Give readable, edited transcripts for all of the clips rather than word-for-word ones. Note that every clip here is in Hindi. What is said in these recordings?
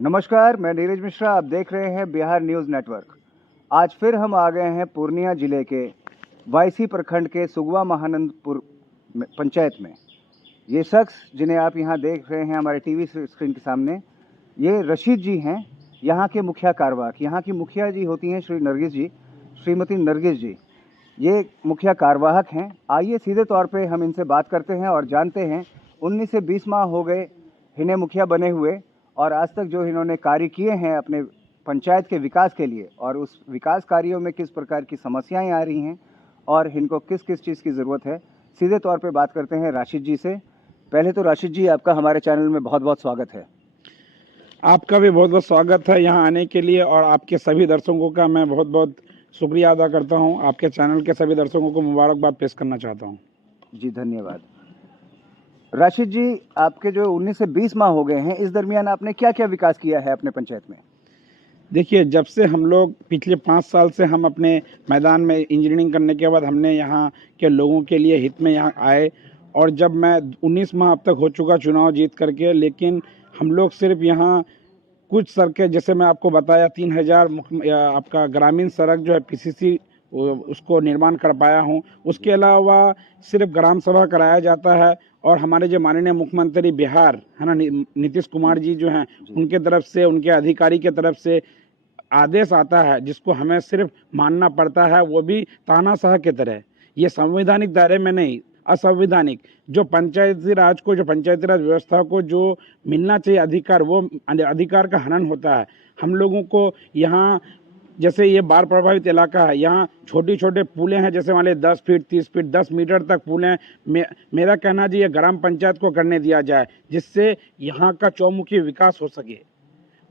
नमस्कार, मैं नीरज मिश्रा। आप देख रहे हैं बिहार न्यूज़ नेटवर्क। आज फिर हम आ गए हैं पूर्णिया जिले के वायसी प्रखंड के सुगवा महानंदपुर पंचायत में। ये शख्स जिन्हें आप यहाँ देख रहे हैं हमारे टीवी स्क्रीन के सामने, ये रशीद जी हैं, यहाँ के मुखिया कार्यवाहक। यहाँ की मुखिया जी होती हैं श्रीमती नरगिस जी। ये मुखिया कार्यवाहक हैं। आइए सीधे तौर पे हम इनसे बात करते हैं और जानते हैं 19 से 20 माह हो गए इन्हें मुखिया बने हुए, और आज तक जो इन्होंने कार्य किए हैं अपने पंचायत के विकास के लिए, और उस विकास कार्यों में किस प्रकार की समस्याएं आ रही हैं और इनको किस किस चीज़ की ज़रूरत है। सीधे तौर पे बात करते हैं राशिद जी से। पहले तो राशिद जी, आपका हमारे चैनल में बहुत बहुत स्वागत है। आपका भी बहुत बहुत स्वागत है यहाँ आने के लिए, और आपके सभी दर्शकों का मैं बहुत बहुत शुक्रिया अदा करता हूँ। आपके चैनल के सभी दर्शकों को मुबारकबाद पेश करना चाहता हूँ। जी धन्यवाद। राशिद जी, आपके जो 19 से 20 माह हो गए हैं, इस दरमियान आपने क्या क्या विकास किया है अपने पंचायत में? देखिए, जब से हम लोग पिछले 5 साल से हम अपने मैदान में इंजीनियरिंग करने के बाद हमने यहाँ के लोगों के लिए हित में यहाँ आए, और जब मैं 19 माह अब तक हो चुका चुनाव जीत करके, लेकिन हम लोग सिर्फ यहाँ कुछ सड़कें, जैसे मैं आपको बताया 3000 आपका ग्रामीण सड़क जो है पीसीसी उसको निर्माण कर पाया हूँ। उसके अलावा सिर्फ ग्राम सभा कराया जाता है, और हमारे जो माननीय मुख्यमंत्री बिहार है ना, नीतीश कुमार जी जो हैं, उनके तरफ से, उनके अधिकारी के तरफ से आदेश आता है जिसको हमें सिर्फ मानना पड़ता है, वो भी तानाशाह की तरह। ये संवैधानिक दायरे में नहीं, असंवैधानिक। जो पंचायती राज को, जो पंचायती राज व्यवस्था को जो मिलना चाहिए अधिकार, वो अधिकार का हनन होता है। हम लोगों को यहाँ, जैसे ये बाढ़ प्रभावित इलाका है, यहाँ छोटी छोटे पुलें हैं, जैसे मान 10 फीट 30 फीट 10 मीटर तक पुलें। मेरा कहना जी, ये ग्राम पंचायत को करने दिया जाए, जिससे यहाँ का चौमुखी विकास हो सके।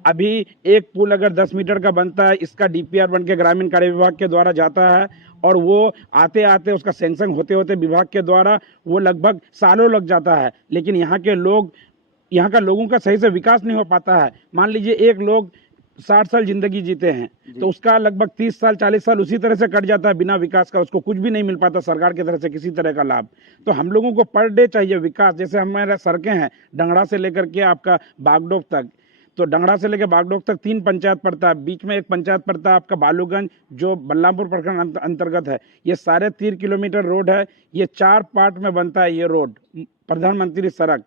अभी एक पुल अगर 10 मीटर का बनता है, इसका डीपीआर बन के ग्रामीण कार्य विभाग के द्वारा जाता है, और वो आते आते उसका सैंक्शन होते होते विभाग के द्वारा वो लगभग सालों लग जाता है। लेकिन यहाँ का लोगों का सही से विकास नहीं हो पाता है। मान लीजिए एक लोग 60 साल जिंदगी जीते हैं, तो उसका लगभग 30 साल 40 साल उसी तरह से कट जाता है बिना विकास का। उसको कुछ भी नहीं मिल पाता सरकार की तरफ से किसी तरह का लाभ। तो हम लोगों को पर डे चाहिए विकास। जैसे हमारे सड़कें हैं, डंगड़ा से लेकर के आपका बागडोग तक, तो डंगड़ा से लेकर बागडोग तक 3 पंचायत पड़ता है। बीच में एक पंचायत पड़ता है आपका बालूगंज, जो बल्लामपुर प्रखंड अंतर्गत है। ये 3.5 किलोमीटर रोड है। ये 4 पार्ट में बनता है ये रोड, प्रधानमंत्री सड़क।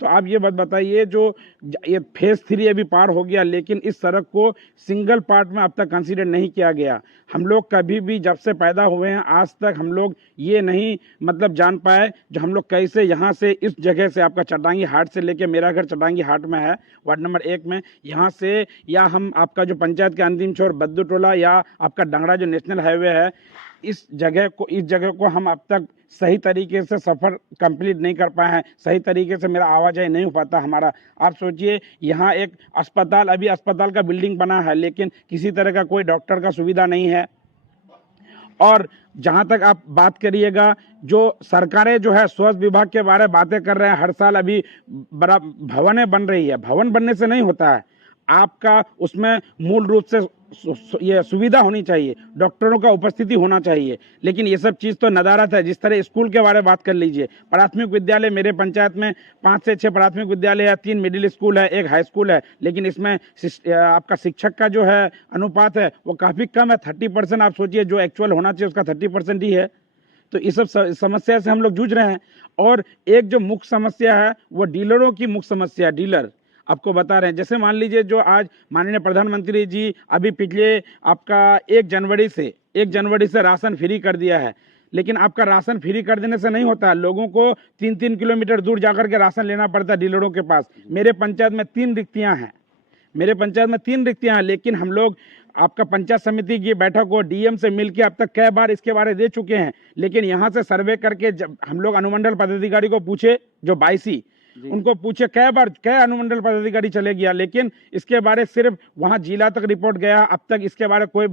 तो आप ये बात बताइए, जो ये फेज 3 अभी पार हो गया, लेकिन इस सड़क को सिंगल पार्ट में अब तक कंसीडर नहीं किया गया। हम लोग कभी भी जब से पैदा हुए हैं आज तक हम लोग ये नहीं जान पाए, जो हम लोग कैसे यहाँ से, इस जगह से, आपका चटांगी हाट से लेके, मेरा घर चटांगी हाट में है, वार्ड नंबर 1 में, यहाँ से, या हम आपका जो पंचायत के अंतिम छोर बद्दू टोला, या आपका डंगड़ा जो नेशनल हाईवे है, इस जगह को हम अब तक सही तरीके से सफ़र कंप्लीट नहीं कर पाए हैं। सही तरीके से मेरा आवाजाही नहीं हो पाता हमारा। आप सोचिए, यहाँ एक अस्पताल, अभी अस्पताल का बिल्डिंग बना है, लेकिन किसी तरह का कोई डॉक्टर का सुविधा नहीं है। और जहाँ तक आप बात करिएगा, जो सरकारें जो है स्वास्थ्य विभाग के बारे में बातें कर रहे हैं, हर साल अभी बड़ा भवनें बन रही है। भवन बनने से नहीं होता है, आपका उसमें मूल रूप से ये सुविधा होनी चाहिए, डॉक्टरों का उपस्थिति होना चाहिए। लेकिन ये सब चीज़ तो नदारत है। जिस तरह स्कूल के बारे में बात कर लीजिए, प्राथमिक विद्यालय मेरे पंचायत में 5 से 6 प्राथमिक विद्यालय है, 3 मिडिल स्कूल है, 1 हाई स्कूल है, लेकिन इसमें आपका शिक्षक का जो है अनुपात है वो काफ़ी कम है। 30% आप सोचिए, जो एक्चुअल होना चाहिए उसका 30% ही है। तो इस सब समस्या से हम लोग जूझ रहे हैं। और एक जो मुख्य समस्या है वो डीलरों की मुख्य समस्या है। डीलर आपको बता रहे हैं, जैसे मान लीजिए, जो आज माननीय प्रधानमंत्री जी अभी पिछले आपका 1 जनवरी से राशन फ्री कर दिया है। लेकिन आपका राशन फ्री कर देने से नहीं होता है, लोगों को 3-3 किलोमीटर दूर जाकर के राशन लेना पड़ता है डीलरों के पास। मेरे पंचायत में 3 रिक्तियां हैं, लेकिन हम लोग आपका पंचायत समिति की बैठक को डीएम से मिलकर अब तक कई बार इसके बारे दे चुके हैं। लेकिन यहाँ से सर्वे करके जब हम लोग अनुमंडल पदाधिकारी को पूछे, जो 22 उनको पूछे, कई अनुमंडल पदाधिकारी चले गया, लेकिन इसके बारे सिर्फ वहां जिला तक रिपोर्ट गया। अब तक इसके बारे कोई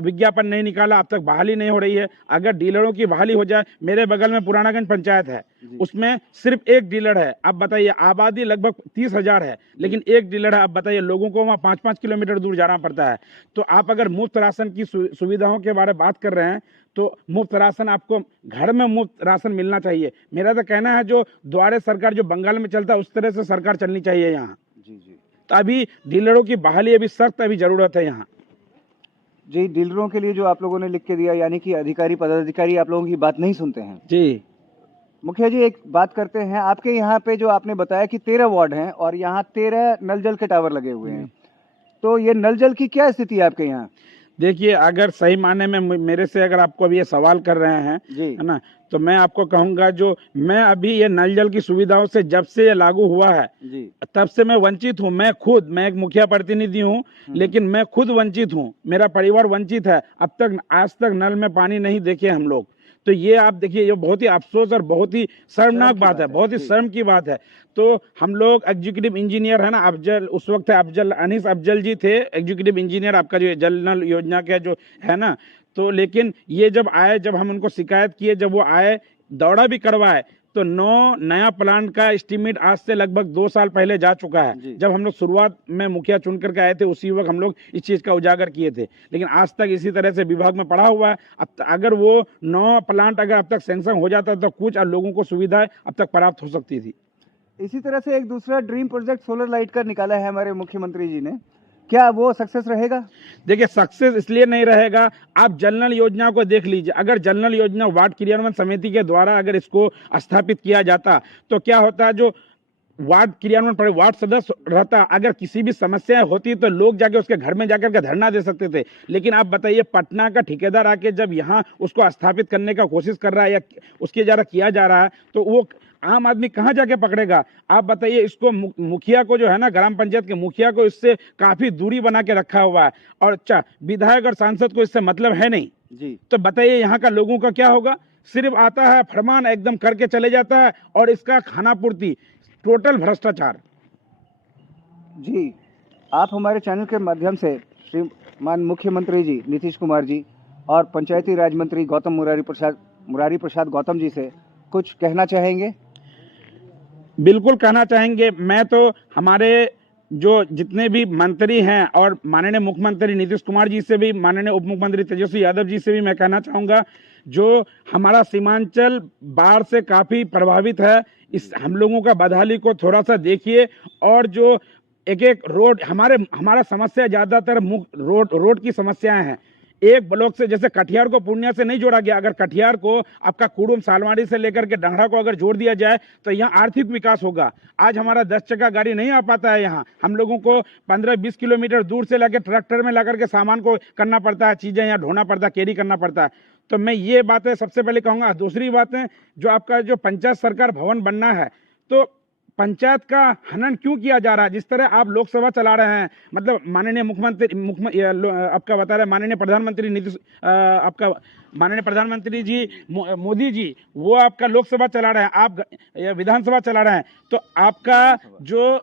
विज्ञापन नहीं निकाला, अब तक बहाली नहीं हो रही है। अगर डीलरों की बहाली हो जाए, मेरे बगल में पुरानागंज पंचायत है, उसमें सिर्फ 1 डीलर है। अब बताइए, आबादी लगभग 30,000 है, लेकिन 1 डीलर है। अब बताइए, लोगों को वहाँ 5-5 किलोमीटर दूर जाना पड़ता है। तो आप अगर मुफ्त राशन की सुविधाओं के बारे में बात कर रहे हैं, तो मुफ्त राशन, आपको घर में मुफ्त राशन मिलना चाहिए। मेरा तो कहना है, जो द्वारे सरकार जो बंगाल में चलता है उस तरह से सरकार चलनी चाहिए यहाँ। जी जी। तो अभी डीलरों की बहाली अभी सख्त अभी ज़रूरत है यहाँ। जी, डीलरों के लिए जो आप लोगों ने लिख के दिया, यानी कि अधिकारी पदाधिकारी आप लोगों की बात नहीं सुनते हैं। जी। मुखिया जी, एक बात करते हैं, आपके यहाँ पे जो आपने बताया कि 13 वार्ड हैं और यहाँ 13 नल जल के टावर लगे हुए हैं, तो ये नल जल की क्या स्थिति है आपके यहाँ? देखिए, अगर सही मायने में मेरे से अगर आपको अभी ये सवाल कर रहे हैं, जी। है ना, तो मैं आपको कहूँगा जो मैं अभी ये नल जल की सुविधाओं से जब से ये लागू हुआ है, जी। तब से मैं वंचित हूँ। मैं एक मुखिया प्रतिनिधि हूँ, लेकिन मैं खुद वंचित हूँ, मेरा परिवार वंचित है। अब तक आज तक नल में पानी नहीं देखे हम लोग। तो ये आप देखिए, ये बहुत ही अफसोस और बहुत ही शर्मनाक बात है, बहुत ही शर्म की बात है। तो हम लोग एग्जीक्यूटिव इंजीनियर है ना, अफजल, उस वक्त अनीस अफजल जी थे एग्जीक्यूटिव इंजीनियर आपका जो जल नल योजना का जो है ना। तो लेकिन ये जब आए, जब हम उनको शिकायत किए, जब वो आए, दौरा भी करवाए, तो 9 नया प्लांट का एस्टीमेट आज से लगभग 2 साल पहले जा चुका है। जब हम लोग शुरुआत में मुखिया चुन करके आए थे, उसी वक्त हम लोग इस चीज़ का उजागर किए थे, लेकिन आज तक इसी तरह से विभाग में पड़ा हुआ है। अब अगर वो 9 प्लांट अगर अब तक सैंक्शन हो जाता तो कुछ लोगों को सुविधाएं अब तक प्राप्त हो सकती थी। इसी तरह से एक दूसरा ड्रीम प्रोजेक्ट सोलर लाइट का निकाला है हमारे मुख्यमंत्री जी ने, क्या वो सक्सेस रहेगा? देखिए, सक्सेस इसलिए नहीं रहेगा, आप जल नल योजना को देख लीजिए। अगर जल नल योजना वार्ड क्रियान्वयन समिति के द्वारा अगर इसको स्थापित किया जाता, तो क्या होता, जो वार्ड क्रियान्वयन पर वार्ड सदस्य रहता, अगर किसी भी समस्या होती तो लोग जाके उसके घर में जाकर के धरना दे सकते थे। लेकिन आप बताइए, पटना का ठेकेदार आके जब यहाँ उसको स्थापित करने का कोशिश कर रहा है या उसके द्वारा किया जा रहा है, तो वो आम आदमी कहाँ जाके पकड़ेगा? आप बताइए, इसको मुखिया को जो है ना, ग्राम पंचायत के मुखिया को इससे काफी दूरी बना के रखा हुआ है, और अच्छा, विधायक और सांसद को इससे मतलब है नहीं जी। तो बताइए यहाँ का लोगों का क्या होगा? सिर्फ आता है, फरमान एकदम करके चले जाता है, और इसका खाना पूर्ति, टोटल भ्रष्टाचार। जी, आप हमारे चैनल के माध्यम से श्रीमान मुख्यमंत्री जी नीतीश कुमार जी और पंचायती राज मंत्री गौतम मुरारी प्रसाद गौतम जी से कुछ कहना चाहेंगे? बिल्कुल कहना चाहेंगे। मैं तो हमारे जो जितने भी मंत्री हैं और माननीय मुख्यमंत्री नीतीश कुमार जी से भी, माननीय उप मुख्यमंत्री तेजस्वी यादव जी से भी मैं कहना चाहूँगा, जो हमारा सीमांचल बाढ़ से काफ़ी प्रभावित है, इस हम लोगों का बदहाली को थोड़ा सा देखिए। और जो एक रोड हमारा समस्या ज़्यादातर रोड की समस्याएं हैं। एक ब्लॉक से, जैसे कटिहार को पूर्णिया से नहीं जोड़ा गया, अगर कटिहार को आपका कुडुम सालवाड़ी से लेकर के डंगड़ा को अगर जोड़ दिया जाए तो यहाँ आर्थिक विकास होगा। आज हमारा 10 चक्का गाड़ी नहीं आ पाता है यहाँ, हम लोगों को 15-20 किलोमीटर दूर से लाके ट्रैक्टर में ला करके सामान को करना पड़ता है, चीज़ें यहाँ ढोना पड़ता है, कैरी करना पड़ता है। तो मैं ये बातें सबसे पहले कहूँगा। दूसरी बातें, जो आपका जो पंचायत सरकार भवन बनना है, तो पंचायत का हनन क्यों किया जा रहा है? जिस तरह आप लोकसभा चला रहे हैं, मतलब माननीय मुख्यमंत्री आपका बता रहे, माननीय प्रधानमंत्री जी मोदी जी, वो आपका लोकसभा चला रहे हैं, आप विधानसभा चला रहे हैं, तो आपका जो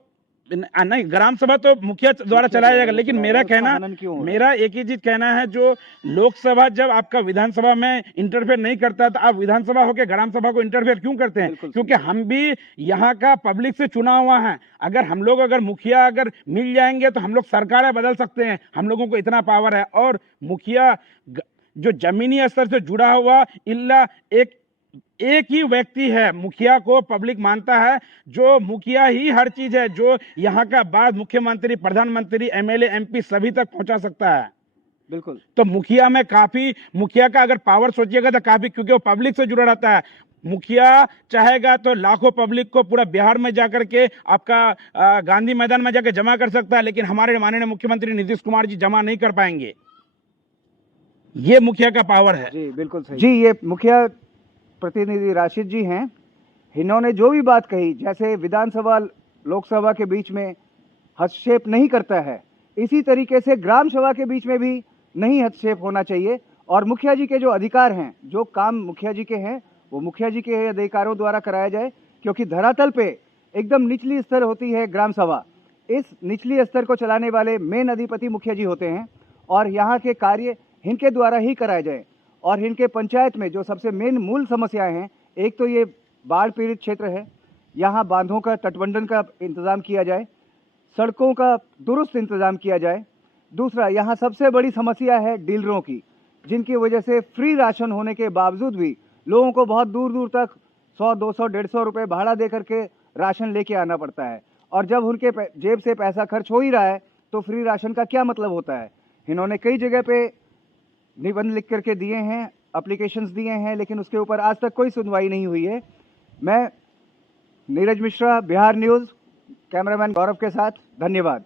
नहीं, ग्राम सभा तो मुखिया द्वारा चलाया जाएगा। लेकिन मेरा एक ही चीज कहना है, जो लोकसभा जब आपका विधानसभा में इंटरफेयर नहीं करता, तो आप विधानसभा होकर ग्राम सभा को इंटरफेयर क्यों करते हैं? क्योंकि हम भी यहाँ का पब्लिक से चुना हुआ है। अगर मुखिया अगर मिल जाएंगे तो हम लोग सरकारें बदल सकते हैं, हम लोगों को इतना पावर है। और मुखिया जो जमीनी स्तर से जुड़ा हुआ इल्ला एक ही व्यक्ति है, मुखिया को पब्लिक मानता है, जो मुखिया ही हर चीज है, जो यहाँ का बात मुख्यमंत्री, प्रधानमंत्री, एमएलए, एमपी सभी तक पहुंचा सकता है। बिल्कुल। तो मुखिया का अगर पावर सोचिएगा तो काफी, क्योंकि वो पब्लिक से जुड़ा रहता है। मुखिया चाहेगा तो लाखों पब्लिक को पूरा बिहार में जाकर के आपका गांधी मैदान में जाकर जमा कर सकता है, लेकिन हमारे माननीय मुख्यमंत्री नीतीश कुमार जी जमा नहीं कर पाएंगे। ये मुखिया का पावर है। जी बिल्कुल सही। जी, ये मुखिया प्रतिनिधि राशिद जी हैं। इन्होंने जो भी बात कही, जैसे विधानसभा लोकसभा के बीच में हस्तक्षेप नहीं करता है, इसी तरीके से ग्राम सभा के बीच में भी नहीं हस्तक्षेप होना चाहिए। और मुखिया जी के जो अधिकार हैं, जो काम मुखिया जी के हैं, वो मुखिया जी के अधिकारों द्वारा कराया जाए, क्योंकि धरातल पे एकदम निचली स्तर होती है ग्राम सभा। इस निचली स्तर को चलाने वाले मेन अधिपति मुखिया जी होते हैं, और यहाँ के कार्य इनके द्वारा ही कराए जाए। और इनके पंचायत में जो सबसे मेन मूल समस्याएं हैं, एक तो ये बाढ़ पीड़ित क्षेत्र है, यहाँ बांधों का तटबंधन का इंतज़ाम किया जाए, सड़कों का दुरुस्त इंतज़ाम किया जाए। दूसरा, यहाँ सबसे बड़ी समस्या है डीलरों की, जिनकी वजह से फ्री राशन होने के बावजूद भी लोगों को बहुत दूर दूर तक 100, 200, 150 रुपये भाड़ा दे करके राशन लेके आना पड़ता है। और जब उनके जेब से पैसा खर्च हो ही रहा है तो फ्री राशन का क्या मतलब होता है। इन्होंने कई जगह पे निबंध लिख करके दिए हैं, एप्लीकेशंस दिए हैं, लेकिन उसके ऊपर आज तक कोई सुनवाई नहीं हुई है। मैं नीरज मिश्रा, बिहार न्यूज़, कैमरामैन गौरव के साथ, धन्यवाद।